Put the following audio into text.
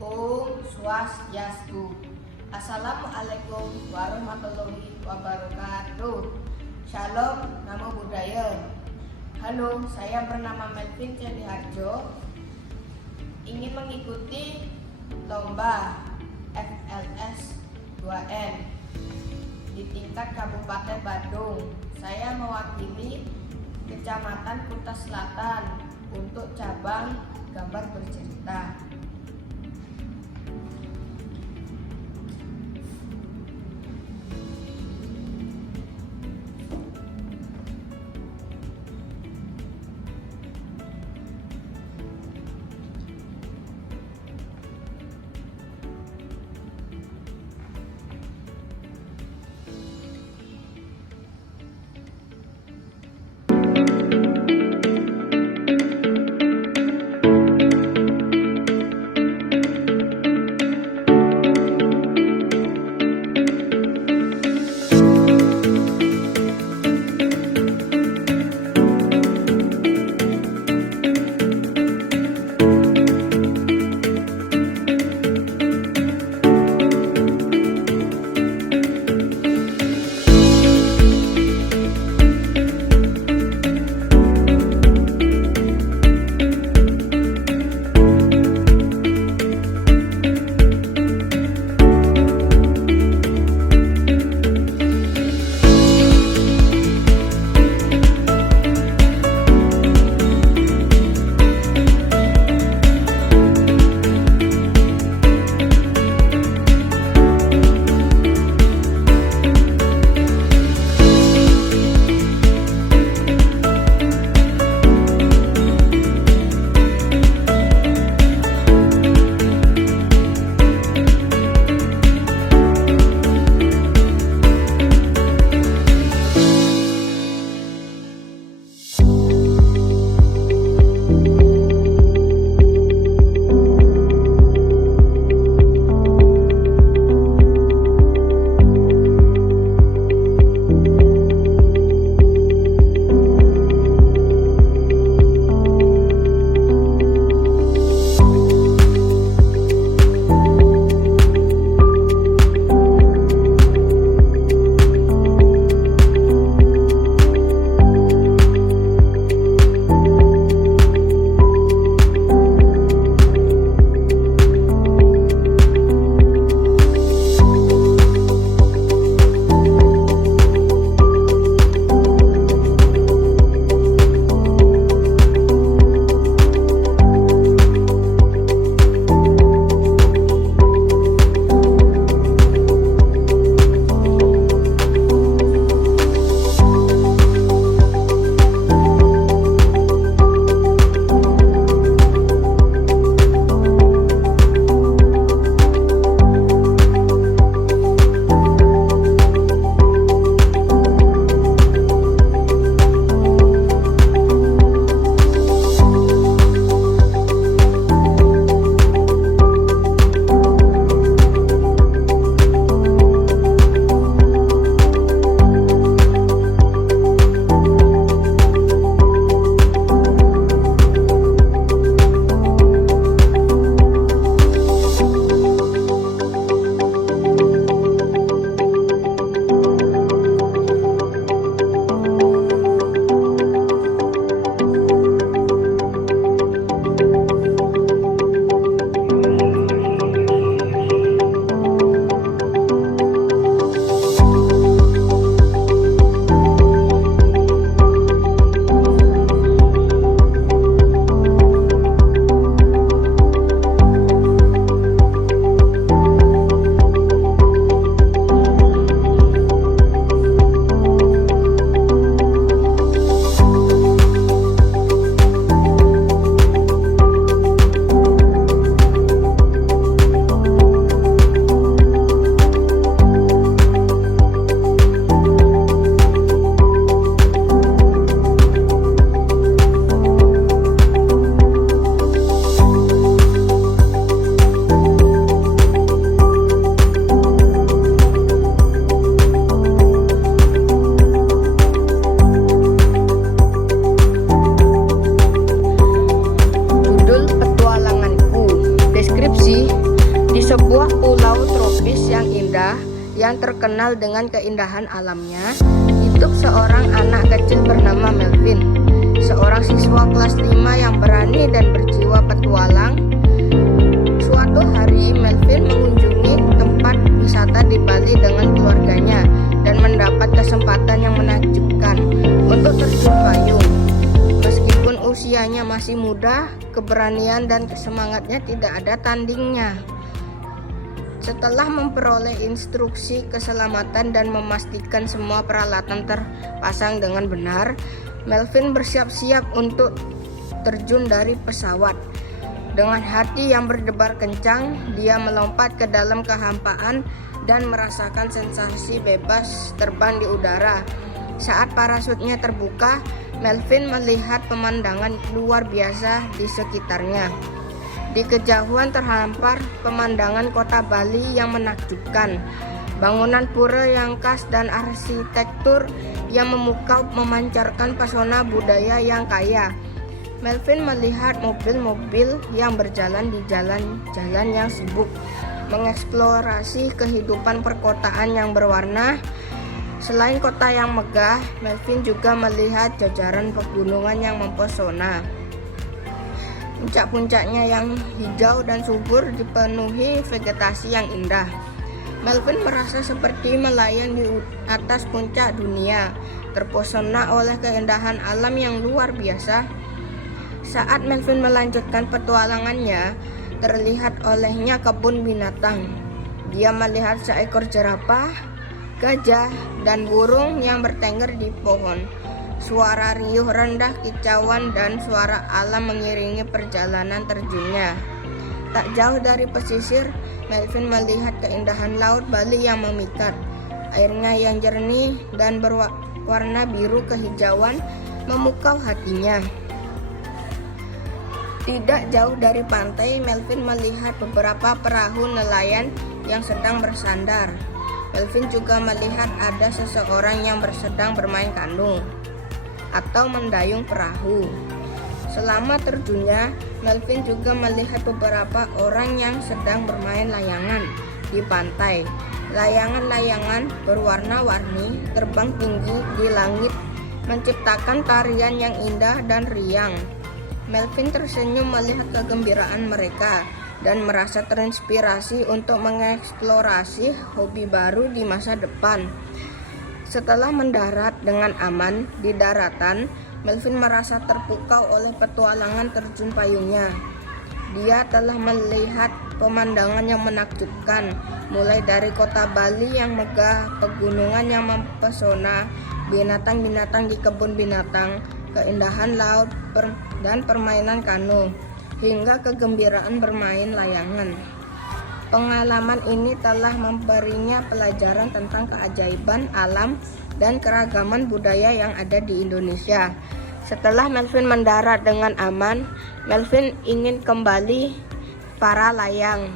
Om Swastiastu. Assalamualaikum warahmatullahi wabarakatuh. Shalom, namo buddhaya. Halo, saya bernama Melvin Celiharjo. Ingin mengikuti lomba FLS 2N di tingkat Kabupaten Bandung. Saya mewakili Kecamatan Kuta Selatan untuk cabang gambar bercerita. sebuah pulau tropis yang indah yang terkenal dengan keindahan alamnya, hidup seorang anak kecil bernama Melvin, seorang siswa kelas 5 yang berani dan berjiwa petualang. Suatu hari Melvin mengunjungi tempat wisata di Bali dengan keluarganya dan mendapat kesempatan yang menakjubkan untuk terjun payung. Meskipun usianya masih muda, keberanian dan semangatnya tidak ada tandingnya. Setelah memperoleh instruksi keselamatan dan memastikan semua peralatan terpasang dengan benar, Melvin bersiap-siap untuk terjun dari pesawat. Dengan hati yang berdebar kencang, dia melompat ke dalam kehampaan dan merasakan sensasi bebas terbang di udara. Saat parasutnya terbuka, Melvin melihat pemandangan luar biasa di sekitarnya. Di kejauhan terhampar pemandangan kota Bali yang menakjubkan. Bangunan pura yang khas dan arsitektur yang memukau memancarkan pesona budaya yang kaya. Melvin melihat mobil-mobil yang berjalan di jalan-jalan yang sibuk, mengeksplorasi kehidupan perkotaan yang berwarna. Selain kota yang megah, Melvin juga melihat jajaran pegunungan yang mempesona. Puncak-puncaknya yang hijau dan subur dipenuhi vegetasi yang indah. Melvin merasa seperti melayang di atas puncak dunia, terpesona oleh keindahan alam yang luar biasa. Saat Melvin melanjutkan petualangannya, terlihat olehnya kebun binatang. Dia melihat seekor jerapah, gajah, dan burung yang bertengger di pohon. Suara riuh rendah kicauan dan suara alam mengiringi perjalanan terjunnya. Tak jauh dari pesisir, Melvin melihat keindahan laut Bali yang memikat. Airnya yang jernih dan berwarna biru kehijauan memukau hatinya. Tidak jauh dari pantai, Melvin melihat beberapa perahu nelayan yang sedang bersandar. Melvin juga melihat ada seseorang yang sedang bermain kanu atau mendayung perahu. Selama terjunnya, Melvin juga melihat beberapa orang yang sedang bermain layangan di pantai. Layangan-layangan berwarna-warni terbang tinggi di langit, menciptakan tarian yang indah dan riang. Melvin tersenyum melihat kegembiraan mereka dan merasa terinspirasi untuk mengeksplorasi hobi baru di masa depan. Setelah mendarat dengan aman di daratan, Melvin merasa terpukau oleh petualangan terjun payungnya. Dia telah melihat pemandangan yang menakjubkan, mulai dari kota Bali yang megah, pegunungan yang mempesona, binatang-binatang di kebun binatang, keindahan laut dan permainan kanu, hingga kegembiraan bermain layangan. Pengalaman ini telah memberinya pelajaran tentang keajaiban alam dan keragaman budaya yang ada di Indonesia. Setelah Melvin mendarat dengan aman, Melvin ingin kembali para layang.